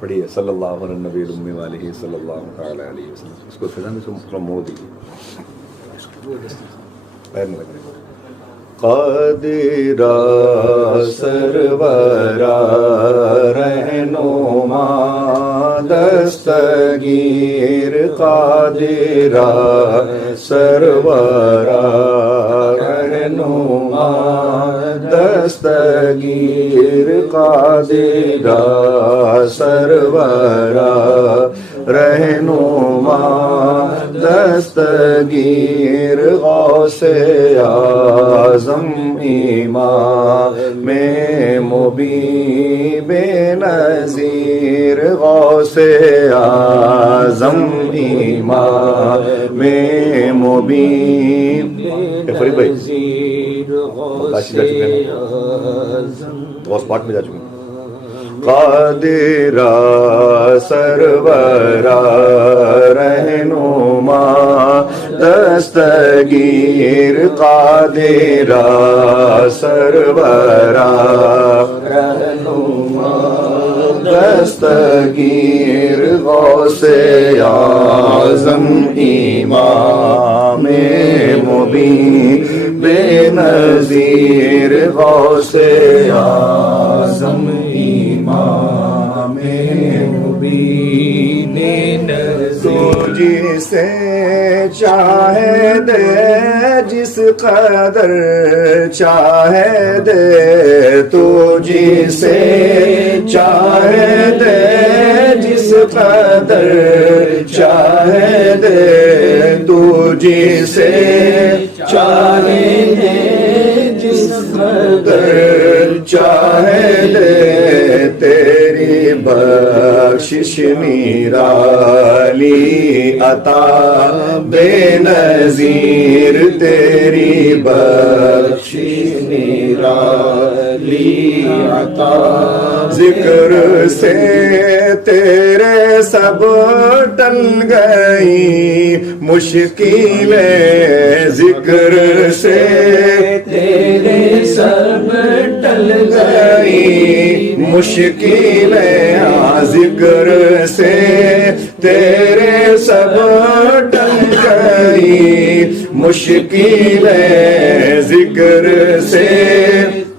پڑھیے صلی اللہ علیہ نبی المی والہ صلی اللہ تعالی علیہ وسلم. اس کو فضا میں تھوڑا موڑ دیجیے. پیر میں لگ رہے قادرا سرورا رہنما دستگیر قادرا سرورا رہنما دستگیر قادرا سرورا رہنما دستگیر غوث اعظم امام مبین بے نظیر غوث اعظم امام مبین. فرید بھائی کاشی جا چکے ہیں، غوث پاک میں جا چکے ہیں. قادرا سرورا رہنما دستگیر قادرا سرورا رہنما دستگیر غوث اعظم امام مبین بے نظیر غوث اعظم امام مبین نظیر. جسے چاہے دے جس قدر چاہے دے تو جسے چاہے دے جس قدر چاہے دے تو جسے چاہے دے جس قدر چاہے دے. تیری بخشش نرالی عطا بے نظیر. تیری بخشش نرالی عطا ذکر سے تیرے سب ٹل گئی مشکلیں. ذکر سے تیرے سب ٹل گئی مشکلیں. ذکر سے تیرے سب ٹل گئی مشکلیں. ذکر سے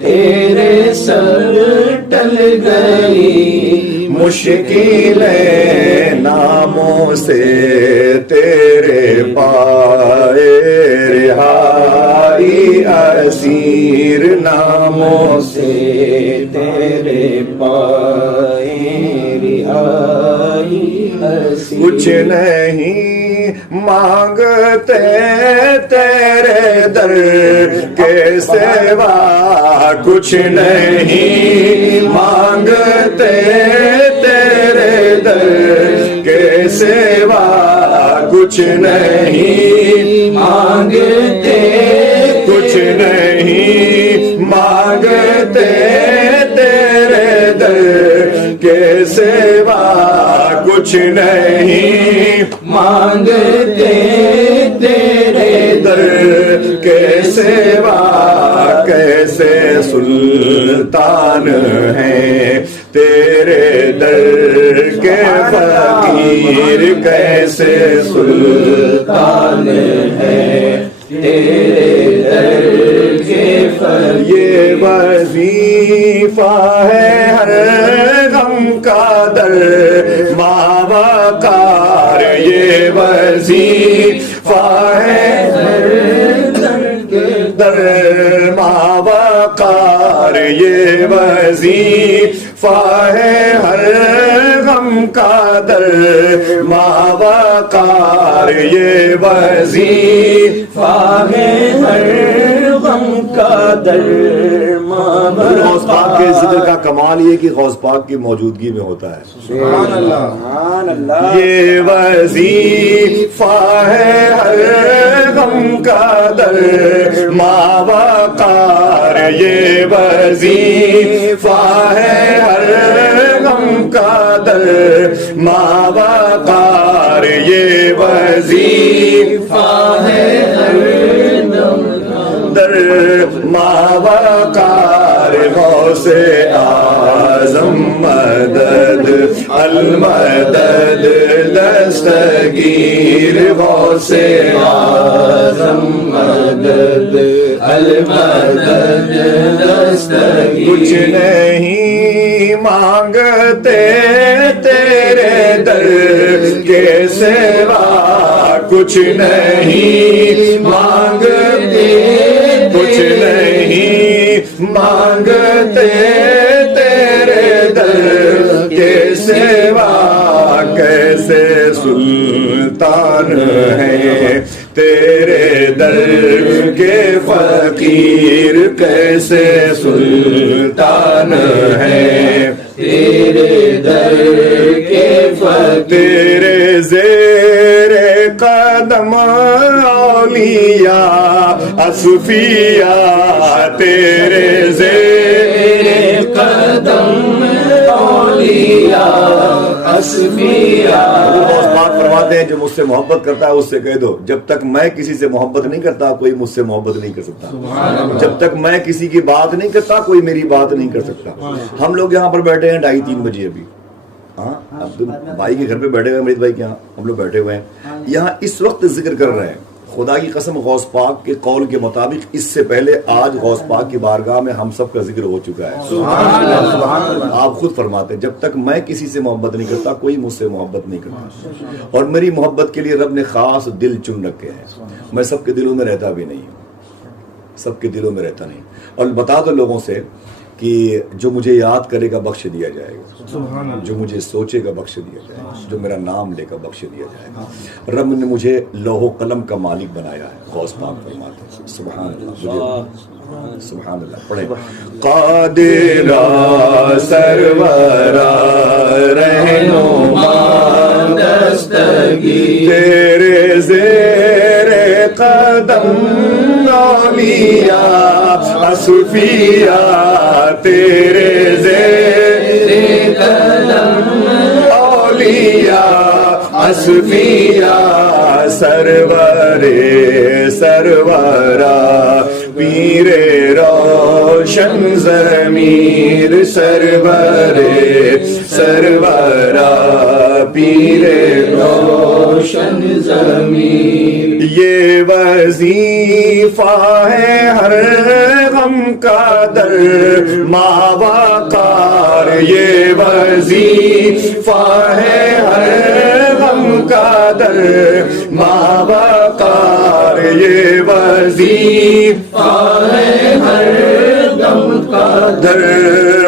تیرے سب ٹل گئی مشکلیں. ناموں سے تیرے پائے رہائی اسیر. ناموں سے تیرے پائے رہائی اسیر. کچھ نہیں مانگتے تیرے در کے سوا. کچھ نہیں مانگتے تیرے در کے سوا. کچھ نہیں مانگتے کچھ نہیں مانگتے تیرے در کے سوا. کچھ نہیں مانگتے تیرے در کے سوا. کیسے سلطان ہیں تیرے در کے فقیر. کیسے سلطان ہیں تیرے در کے فقیر. یہ وظیفہ ہے ہر غم کا در ماوقار. یہ وظیفہ ہے ہر در ماوقار. یہ وظیفہ ہے ہر غم کا در ماوقار. یہ وظیفہ ہے ہر غم کا در ماوقار. غوث پاک کے ذکر کا کمال یہ کہ غوث پاک کی موجودگی میں ہوتا ہے. سبحان اللہ سبحان اللہ. یہ وظیفہ ہے ہر غم کا در ماوقار. یہ وظیفہ ہے ہر غم کا در ماوقار. یہ وظیفہ ہے ہر غم در ماوقار. غوث اعظم مدد المدد دستگیر غوث اعظم مدد المدد دستگیر. کچھ نہیں مانگتے تیرے در کے سوا، کچھ نہیں مانگتے، کچھ نہیں مانگتے تیرے در کے سوا. کیسے سلطان ہیں تیرے در کے فقیر، کیسے سلطان ہیں تیرے در کے فقیر. تیرے زیر قدم اولیاء اصفیاء، تیرے زیر قدم اولیاء اصفیاء. بات فرماتے ہیں جو مجھ سے محبت کرتا ہے اس سے کہہ دو جب تک میں کسی سے محبت نہیں کرتا کوئی مجھ سے محبت نہیں کر سکتا. جب تک میں کسی کی بات نہیں کرتا کوئی میری بات نہیں کر سکتا. ہم لوگ یہاں پر بیٹھے ہیں 2:30-3 بجے ابھی. ہاں اب بھائی کے گھر پہ بیٹھے ہوئے، امرت بھائی کے یہاں ہم لوگ بیٹھے ہوئے ہیں، یہاں اس وقت ذکر کر رہے ہیں. خدا کی قسم غوث پاک کے قول کے مطابق اس سے پہلے آج غوث پاک کی بارگاہ میں ہم سب کا ذکر ہو چکا ہے. آپ خود فرماتے ہیں جب تک میں کسی سے محبت نہیں کرتا کوئی مجھ سے محبت نہیں کرتا. اور میری محبت کے لیے رب نے خاص دل چن رکھے ہیں. میں سب کے دلوں میں رہتا بھی نہیں ہوں، سب کے دلوں میں رہتا نہیں. اور بتا دو لوگوں سے کہ جو مجھے یاد کرے گا بخش دیا جائے گا، جو مجھے سوچے گا بخش دیا جائے گا، جو میرا نام لے کر بخش دیا جائے گا. رب نے مجھے لوح و قلم کا مالک بنایا ہے. غوث پاک فرماتے ہیں سبحان اللہ، سبحان اللہ پڑھیں. قادرا سرورا رہنما دستگیر، تیرے زیر قدم اولیاء اصفیاء، تیرے زیر قدم اولیاء اصفیاء. سرور سرورا پیر روشن ضمیر، سرور سرورا پیر روشن ضمیر. یہ وظیفہ ہے ہر غم کا در ماں وقار، یہ وظیفہ ہے ہر غم کا در ماں وقار، یہ وظیفہ ہے ہر غم کا در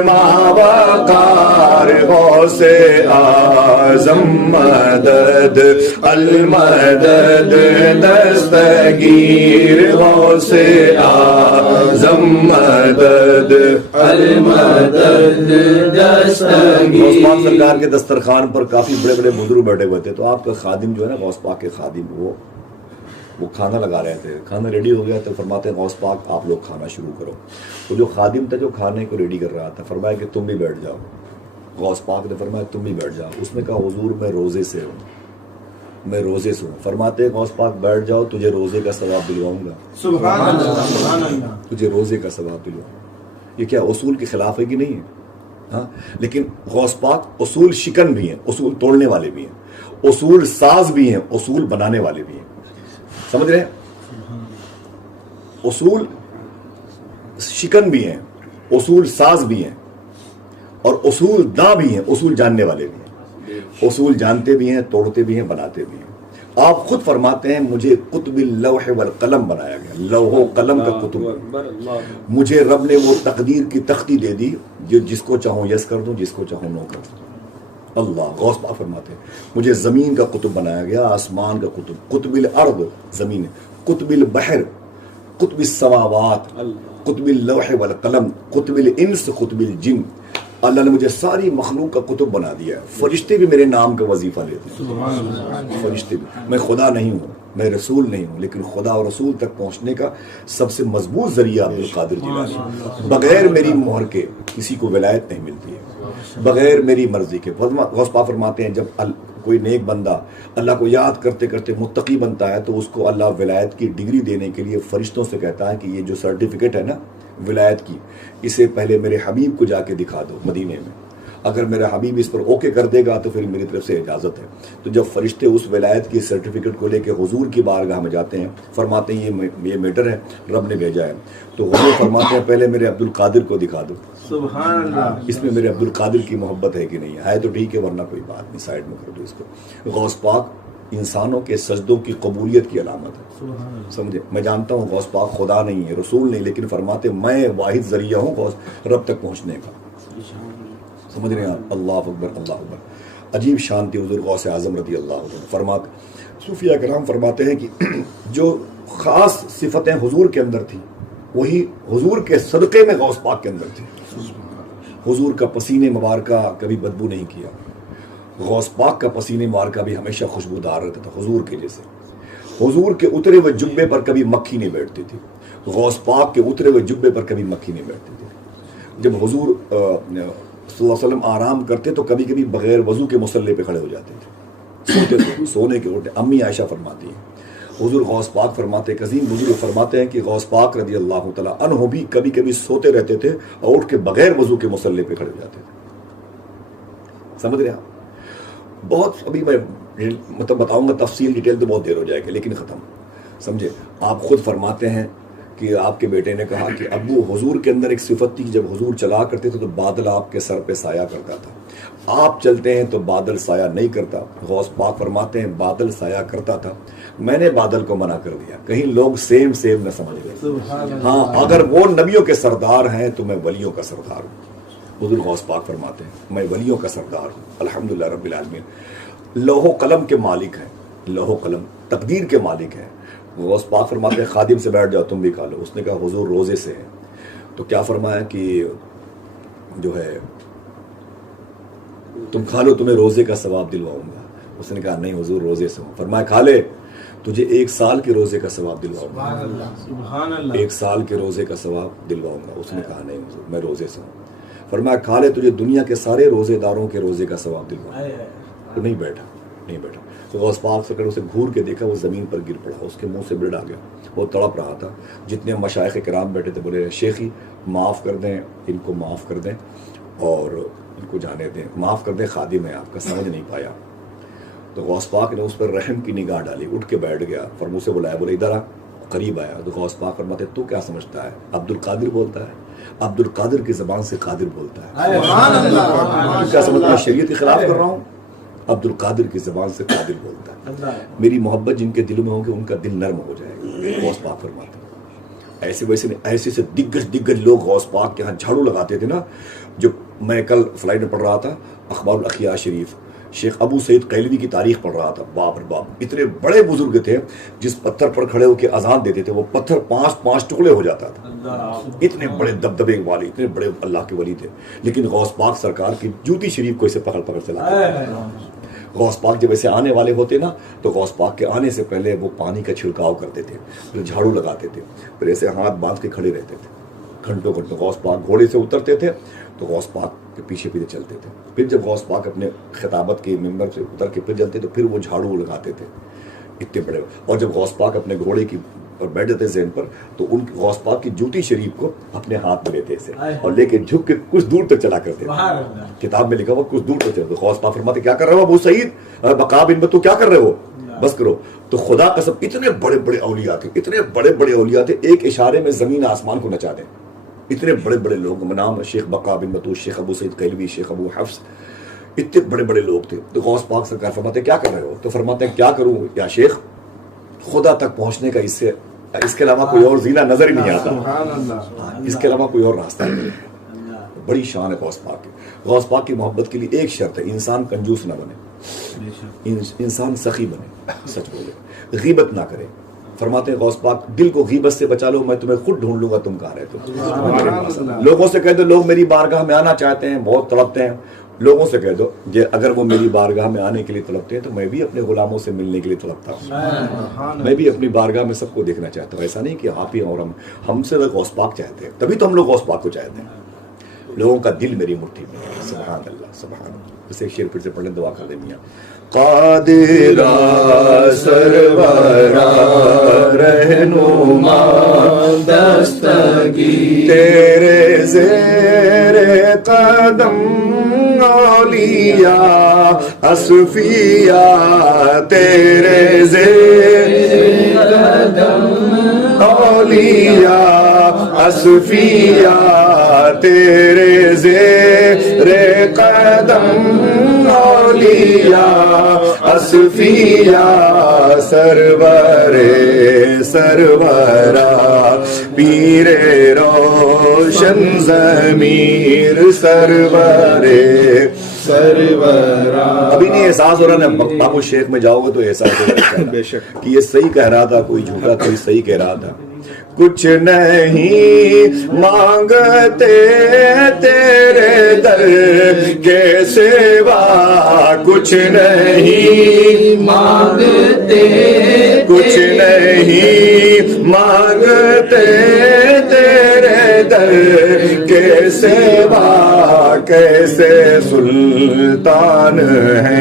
ماں وقار. غوث اعظم مدد المدد دستگیر، غوث اعظم مدد المدد دستگیر. غوث پاک سرکار کے دسترخوان پر کافی بڑے بڑے بزرگ بیٹھے ہوئے تھے. تو آپ کا خادم جو ہے نا غوث پاک کے خادم، وہ کھانا لگا رہے تھے. کھانا ریڈی ہو گیا تو فرماتے ہیں غوث پاک آپ لوگ کھانا شروع کرو. تو جو خادم تھا جو کھانے کو ریڈی کر رہا تھا فرمایا کہ تم بھی بیٹھ جاؤ. غوث پاک نے فرمایا تم بھی بیٹھ جاؤ. اس نے کہا حضور میں روزے سے ہوں، میں روزے سے ہوں. فرماتے ہیں غوث پاک بیٹھ جاؤ تجھے روزے کا ثواب دلواؤں گا. سبحان اللہ، تجھے روزے کا ثواب دلواؤں. یہ کیا اصول کے خلاف ہے کہ نہیں ہے؟ ہاں لیکن غوث پاک اصول شکن بھی ہیں، اصول توڑنے والے بھی ہیں، اصول ساز بھی ہیں، اصول بنانے والے بھی ہیں. سمجھ رہے ہیں؟ اصول شکن بھی ہیں، اصول ساز بھی ہیں، اور اصول داں بھی ہیں، اصول جاننے والے بھی ہیں. اصول جانتے بھی ہیں، توڑتے بھی ہیں، بناتے بھی ہیں. آپ خود فرماتے ہیں مجھے قطب اللوح والقلم بنایا گیا، لوح و قلم کا قطب. مجھے رب نے وہ تقدیر کی تختی دے دی جو جس کو چاہوں یس کر دوں، جس کو چاہوں نو کر دوں. اللہ غوث پاک فرماتے ہیں مجھے زمین کا قطب بنایا گیا، آسمان کا قطب. قطب الارض زمین، قطب البحر، قطب السماوات، قطب اللوح والقلم، قطب الانس، قطب الجن. اللہ نے مجھے ساری مخلوق کا قطب بنا دیا ہے. فرشتے بھی میرے نام کا وظیفہ لیتے ہیں. فرشتے بھی. میں خدا نہیں ہوں، میں رسول نہیں ہوں، لیکن خدا اور رسول تک پہنچنے کا سب سے مضبوط ذریعہ عبدالقادر جیلانی. بغیر میری مہر کے کسی کو ولایت نہیں ملتی ہے، بغیر میری مرضی کے. غوث پاک فرماتے ہیں جب کوئی نیک بندہ اللہ کو یاد کرتے کرتے متقی بنتا ہے تو اس کو اللہ ولایت کی ڈگری دینے کے لیے فرشتوں سے کہتا ہے کہ یہ جو سرٹیفکیٹ ہے نا ولایت کی، اسے پہلے میرے حبیب کو جا کے دکھا دو مدینے میں. اگر میرا حبیب اس پر اوکے کر دے گا تو پھر میری طرف سے اجازت ہے. تو جب فرشتے اس ولایت کی سرٹیفکیٹ کو لے کے حضور کی بارگاہ میں جاتے ہیں، فرماتے ہیں یہ میٹر ہے، رب نے بھیجا ہے. تو حضور فرماتے ہیں پہلے میرے عبد القادر کو دکھا دو، سبحان اللہ، اس میں میرے عبد القادر کی محبت ہے کہ نہیں ہے تو ٹھیک ہے، ورنہ کوئی بات نہیں، سائڈ میں کر دو اس کو. غوث پاک انسانوں کے سجدوں کی قبولیت کی علامت ہے. سمجھے؟ میں جانتا ہوں غوث پاک خدا نہیں ہے، رسول نہیں، لیکن فرماتے میں واحد ذریعہ ہوں غوث رب تک پہنچنے کا. سمجھ رہے ہیں آپ؟ اللہ اکبر، اللہ اکبر. عجیب شان تھی حضور غوث اعظم رضی اللہ عنہ. فرماتے صوفیہ کرام فرماتے ہیں کہ جو خاص صفتیں حضور کے اندر تھیں وہی حضور کے صدقے میں غوث پاک کے اندر تھی. حضور کا پسینے مبارکہ کبھی بدبو نہیں کیا، غوث پاک کا پسینے مبارکہ بھی ہمیشہ خوشبودار رہتا تھا حضور کے جیسے. حضور کے اترے ہوئے جبے پر کبھی مکھی نہیں بیٹھتی تھی، غوث پاک کے اترے ہوئے جبے پر کبھی مکھی نہیں بیٹھتی تھی. جب حضور صلی اللہ علیہ وسلم آرام کرتے تو کبھی کبھی بغیر وضو کے مصلی پہ کھڑے ہو جاتے تھے، سوتے تھے، سونے کے اٹھے. امی عائشہ فرماتی ہیں حضور غوث پاک فرماتے، عظیم بزرگ فرماتے ہیں کہ غوث پاک رضی اللہ تعالیٰ عنہ بھی کبھی کبھی سوتے رہتے تھے اور اٹھ کے بغیر وضو کے مصلی پہ کھڑے ہو جاتے تھے. سمجھ رہے آپ؟ بہت ابھی میں مطلب بتاؤں گا تفصیل ڈیٹیل تو بہت دیر ہو جائے گی، لیکن ختم. سمجھے؟ آپ خود فرماتے ہیں کہ آپ کے بیٹے نے کہا کہ ابو حضور کے اندر ایک صفت تھی کہ جب حضور چلا کرتے تھے تو بادل آپ کے سر پہ سایہ کرتا تھا، آپ چلتے ہیں تو بادل سایہ نہیں کرتا. غوث پاک فرماتے ہیں بادل سایہ کرتا تھا، میں نے بادل کو منع کر دیا کہیں لوگ سیم نہ سمجھ گئے. ہاں اگر وہ نبیوں کے سردار ہیں تو میں ولیوں کا سردار ہوں. حضور غوث پاک فرماتے ہیں میں ولیوں کا سردار ہوں الحمدللہ رب العالمین. لوح و قلم کے مالک ہیں، لوح و قلم تقدیر کے مالک ہیں. غوث پاک فرماتے ہیں خادم سے بیٹھ جاؤ تم بھی کھا لو. اس نے کہا حضور روزے سے ہے. تو کیا فرمایا کہ جو ہے تم کھا لو تمہیں روزے کا ثواب دلواؤں گا. اس نے کہا نہیں حضور روزے سے ہوں. فرمایا کھا لے تجھے 1 سال کے روزے کا ثواب دلواؤں گا، 1 سال کے روزے کا ثواب دلواؤں گا. اس نے کہا نہیں حضور میں روزے سے ہوں. فرمایا کھا لے تجھے دنیا کے سارے روزے داروں کے روزے کا ثواب دلواؤں گا. تو نہیں بیٹھا. تو غوث پاک سے اسے گھور کے دیکھا وہ زمین پر گر پڑا، اس کے منہ سے بلڈ آ گیا، وہ تڑپ رہا تھا. جتنے مشائخ کرام بیٹھے تھے بولے شیخی معاف کر دیں ان کو، معاف کر دیں اور ان کو جانے دیں، معاف کر دیں خادم ہے آپ کا، سمجھ نہیں پایا. تو غوث پاک نے اس پر رحم کی نگاہ ڈالی، اٹھ کے بیٹھ گیا، فرمو سے بلایا، بولے ادھر آ. قریب آیا تو غوث پاک فرماتے تو کیا سمجھتا ہے؟ عبد القادر بولتا ہے. عبد القادر کی زبان سے قادر بولتا ہے. کیا سمجھتا ہے شریعت کے خلاف کر رہا ہوں؟ عبد القادر کی زبان سے قادر بولتا ہے. میری محبت جن کے دلوں میں ہوگی ان کا دل نرم ہو جائے گا. غوث پاک فرماتے ہیں ایسے ویسے نہیں، ایسے سے دگج لوگ غوث پاک کے ہاں جھاڑو لگاتے تھے نا. جو میں کل فلائٹ میں پڑھ رہا تھا اخبار الاخیار شریف، شیخ ابو سعید قیلوی کی تاریخ پڑھ رہا تھا. باپ رے باپ، اتنے بڑے بزرگ تھے جس پتھر پر کھڑے ہو کے اذان دیتے تھے وہ پتھر 5 ٹکڑے ہو جاتا تھا. اتنے بڑے دبدبے والے، اتنے بڑے اللہ کے ولی تھے، لیکن غوث پاک سرکار کی جوتی شریف کو اسے پکڑ چلاتے. غوث پاک جب ایسے آنے والے ہوتے نا تو غوث پاک کے آنے سے پہلے وہ پانی کا چھڑکاؤ کرتے تھے، پھر جھاڑو لگاتے تھے، پھر ایسے ہاتھ باندھ کے کھڑے رہتے تھے گھنٹوں. غوث پاک گھوڑے سے اترتے تھے تو غوث پاک کے پیچھے چلتے تھے. پھر جب غوث پاک اپنے خطابت کے ممبر سے اتر کے پھر چلتے تو پھر وہ جھاڑو لگاتے تھے اتنے بڑے. اور جب غوث پاک اپنے گھوڑے کی پر بیٹھے تھے زین پر تو ان غوث پاک کی جوتی شریف کو اپنے ہاتھ میں لیتے تھے اور لے کے جھک کے کچھ دور تک چلا کرتے تھے. کتاب میں لکھا ہوا کچھ دور تک چلتے. غوث پاک فرماتے کیا کر رہے ہو ابو سعید بقا بن بتو، کیا کر رہے ہو، بس کرو. تو خدا قسم اتنے بڑے بڑے اولیاء تھے، اتنے بڑے بڑے اولیاء تھے، ایک اشارے میں زمین آسمان کو نچا دیں. اتنے بڑے بڑے لوگ، نام شیخ بقا بن بتو، شیخ ابو سعید قیلوی، شیخ ابو حفص، اتنے بڑے بڑے لوگ تھے. تو غوث پاک سرکار فرماتے کیا کر رہے ہو؟ تو فرماتے ہیں کیا کروں یا شیخ، خدا تک پہنچنے کا اس کے علاوہ کوئی اور زینہ نظر ہی نہیں آتا، اس کے علاوہ کوئی اور راستہ نہیں. بڑی شان ہے غوث پاک کی. غوث پاک کی محبت کے لیے ایک شرط ہے، انسان کنجوس نہ بنے، انسان سخی بنے، سچ بولے، غیبت نہ کرے. فرماتے ہیں غوث پاک دل کو غیبت سے بچا لو، میں تمہیں خود ڈھونڈ لوں گا تم کہاں رہتے ہو. لوگوں سے کہہ دو لوگ میری بارگاہ میں آنا چاہتے ہیں، بہت تڑپتے ہیں، لوگوں سے کہہ دو اگر وہ میری بارگاہ میں آنے کے لیے تڑپتے ہیں تو میں بھی اپنے غلاموں سے ملنے کے لیے تڑپتا ہوں. میں بھی اپنی بارگاہ میں سب کو دیکھنا چاہتا ہوں. ایسا نہیں کہ آپ ہی اور ہم سے غوث پاک چاہتے ہیں، تبھی تو ہم لوگ غوث پاک کو چاہتے ہیں. لوگوں کا دل میری مٹھی میں ہے. سبحان اللہ سبحان اللہ. اسے شعر پھر سے پڑھ لیں، دعا کر دیں میاں. قادرا سرورا رہنما دستگیر، تیرے زیر قدم اولیاء اصفیاء تیرے زیر اولیاء اصفیاء تیرے زیر قدم اولیاء اصفیاء سرور سرورا پیر روشن ضمیر سرور سرورا. ابھی نہیں احساس ہو رہا نا, بابو شیخ میں جاؤ گے تو احساس ہو رہا ہے بے شک کہ یہ صحیح کہہ رہا تھا, کوئی جھوٹا کوئی صحیح کہہ رہا تھا. کچھ نہیں مانگتے تیرے در کے سوا, کچھ نہیں مانگتے, کچھ نہیں مانگتے تیرے در کے سوا, کیسے سلطان ہے